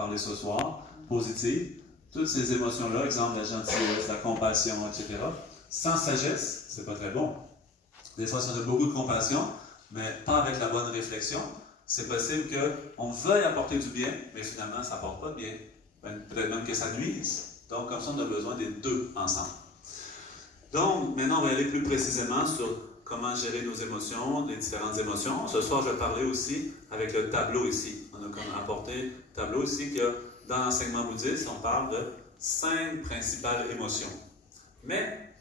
parler ce soir, positives. Toutes ces émotions-là, exemple la gentillesse, la compassion, etc. Sans sagesse, c'est pas très bon. Des fois, si on a beaucoup de compassion, mais pas avec la bonne réflexion, c'est possible qu'on veuille apporter du bien, mais finalement, ça n'apporte pas de bien. Peut-être même que ça nuise. Donc, comme ça, on a besoin des deux ensemble. Donc, maintenant, on va aller plus précisément sur comment gérer nos émotions, les différentes émotions. Ce soir, je vais parler aussi avec le tableau ici. On a apporté le tableau ici que dans l'enseignement bouddhiste, on parle de 5 principales émotions. Mais,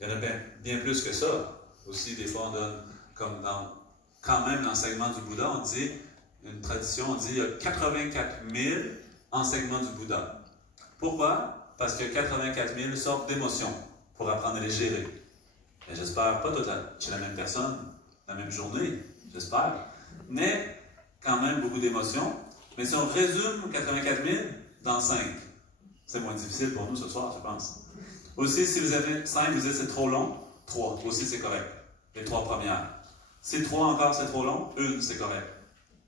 il y en a bien plus que ça. Aussi, des fois, on donne, comme dans quand même l'enseignement du Bouddha, on dit, une tradition, on dit il y a 84 000 enseignements du Bouddha. Pourquoi? Parce qu'il y a 84 000 sortes d'émotions pour apprendre à les gérer. Et j'espère pas toutes chez la même personne, la même journée, j'espère. Mais quand même beaucoup d'émotions. Mais si on résume 84 000 dans 5, c'est moins difficile pour nous ce soir, je pense. Aussi, si vous avez 5, vous dites c'est trop long, 3 aussi c'est correct. Les 3 premières. Si 3 encore c'est trop long, 1 c'est correct.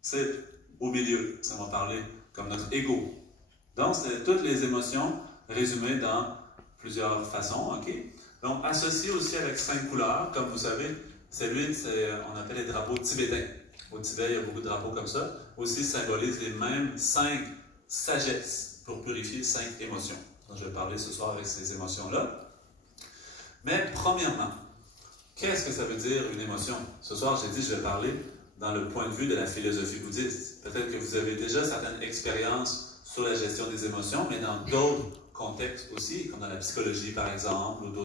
C'est au milieu, ça va parler comme notre ego. Donc, c'est toutes les émotions résumées dans plusieurs façons, ok? Donc, associé aussi avec 5 couleurs, comme vous savez, on appelle les drapeaux tibétains. Au Tibet, il y a beaucoup de drapeaux comme ça. Aussi, symbolise les mêmes 5 sagesses pour purifier 5 émotions. Donc, je vais parler ce soir avec ces émotions-là. Mais, premièrement, qu'est-ce que ça veut dire une émotion? Ce soir, j'ai dit je vais parler dans le point de vue de la philosophie bouddhiste. Peut-être que vous avez déjà certaines expériences sur la gestion des émotions, mais dans d'autres contextes aussi, comme dans la psychologie par exemple, ou d'autres